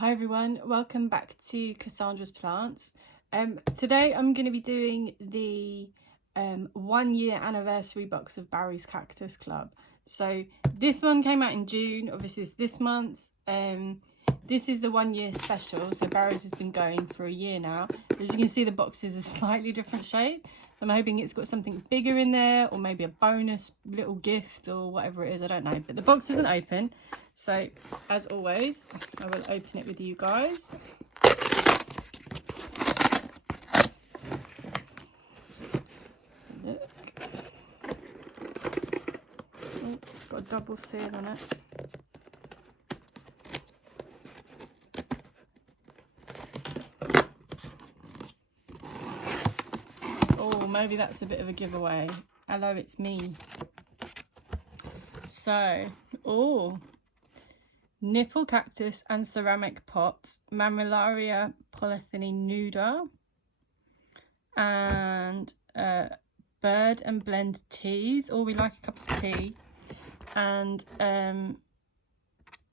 Hi everyone, welcome back to Cassandra's Plants. Today I'm going to be doing the 1 year anniversary box of Barry's Cactus Club. So this one came out in June, obviously it's this month. This is the 1 year special, so Barry's has been going for a year now. As you can see, the box is a slightly different shape. I'm hoping it's got something bigger in there, or maybe a bonus little gift or whatever it is, I don't know. But the box isn't open, so as always I will open it with you guys. Look, oh, it's got a double seal on it. Oh, maybe that's a bit of a giveaway. Hello, it's me. So, oh, nipple cactus and ceramic pot, Mammillaria polythene nuda, and bird and blend teas, or we like a cup of tea, and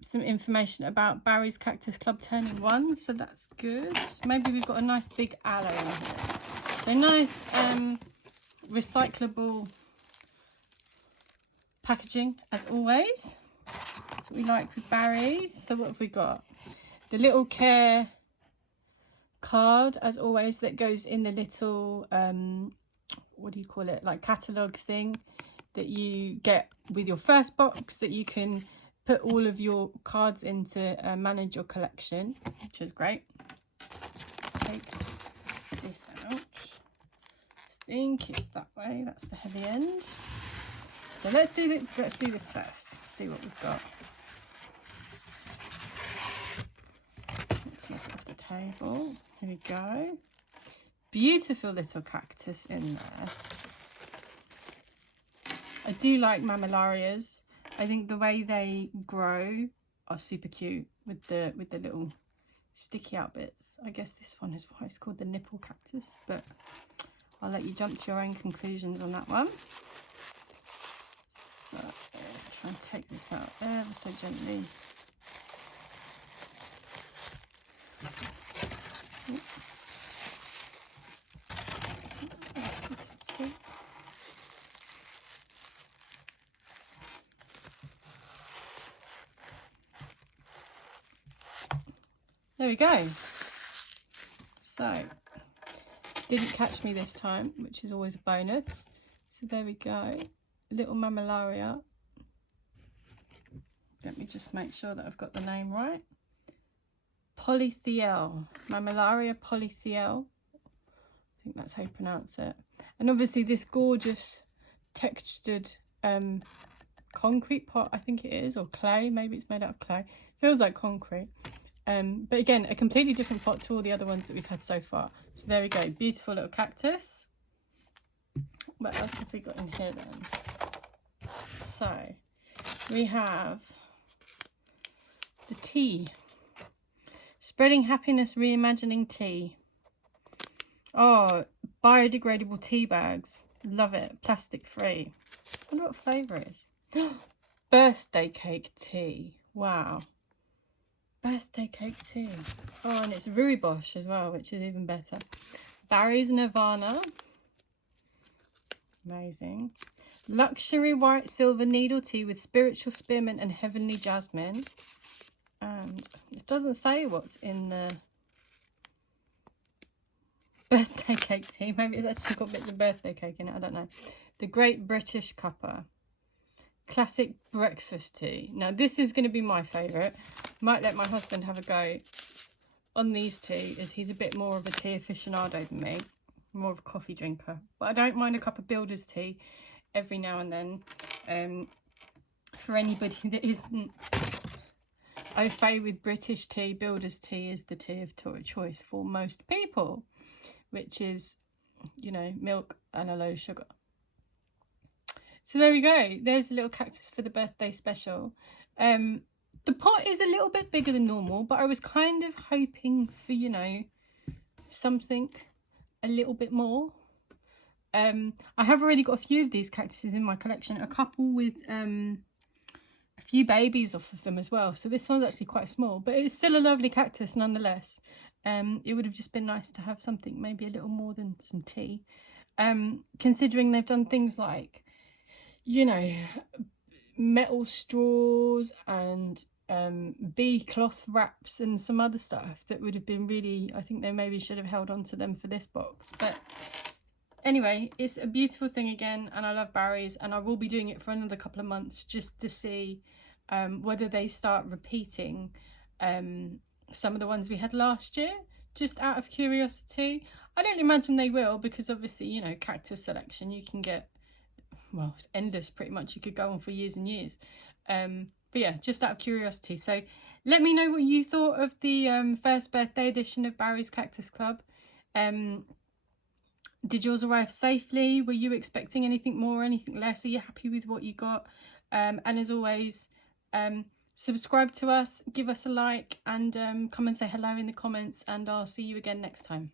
some information about Barry's Cactus Club turning 1, so that's good. Maybe we've got a nice big aloe in here. So nice recyclable packaging as always. That's what we like with Barry's. So what have we got? The little care card as always that goes in the little what do you call it, like catalogue thing that you get with your first box, that you can put all of your cards into, manage your collection, which is great. Let's take this out. I think it's that way, that's the heavy end. So let's do this first. Let's see what we've got. Let's look off the table. Here we go. Beautiful little cactus in there. I do like Mammillarias. I think the way they grow are super cute with the little sticky out bits. I guess this one is why it's called the nipple cactus, but I'll let you jump to your own conclusions on that one. So try and take this out ever so gently. There we go. So didn't catch me this time, which is always a bonus. So there we go, little Mammillaria. Let me just make sure that I've got the name right. Polythiel, Mammillaria polythiel. I think that's how you pronounce it. And obviously this gorgeous textured concrete pot, I think it is, or clay, maybe it's made out of clay. Feels like concrete. But again, a completely different pot to all the other ones that we've had so far. So there we go, beautiful little cactus. What else have we got in here then? So we have the tea. Spreading happiness, reimagining tea. Oh, biodegradable tea bags. Love it. Plastic free. I wonder what flavour it is. Birthday cake tea. Wow. Birthday cake tea. Oh, and it's rooibos as well, which is even better. Barry's Nirvana. Amazing. Luxury white silver needle tea with spiritual spearmint and heavenly jasmine. And it doesn't say what's in the birthday cake tea. Maybe it's actually got bits of birthday cake in it, I don't know. The Great British Cuppa. Classic breakfast tea. Now this is going to be my favourite. Might let my husband have a go on these tea, as he's a bit more of a tea aficionado than me. More of a coffee drinker. But I don't mind a cup of builder's tea every now and then. For anybody that isn't au fait with British tea, builder's tea is the tea of choice for most people, which is, you know, milk and a load of sugar. So there we go. There's a little cactus for the birthday special. The pot is a little bit bigger than normal, but I was kind of hoping for, you know, something a little bit more. I have already got a few of these cactuses in my collection. A couple with a few babies off of them as well. So this one's actually quite small, but it's still a lovely cactus nonetheless. It would have just been nice to have something maybe a little more than some tea. Considering they've done things like, you know, metal straws and bee cloth wraps and some other stuff that would have been really, I think they maybe should have held on to them for this box. But anyway, it's a beautiful thing again, and I love Barry's, and I will be doing it for another couple of months just to see whether they start repeating some of the ones we had last year, just out of curiosity. I don't imagine they will, because obviously, you know, cactus selection, you can get, well, it's endless pretty much. You could go on for years and years. But yeah, just out of curiosity. So let me know what you thought of the first birthday edition of Barry's Cactus Club. Did yours arrive safely? Were you expecting anything more, anything less? Are you happy with what you got? And as always, subscribe to us, give us a like, and come and say hello in the comments, and I'll see you again next time.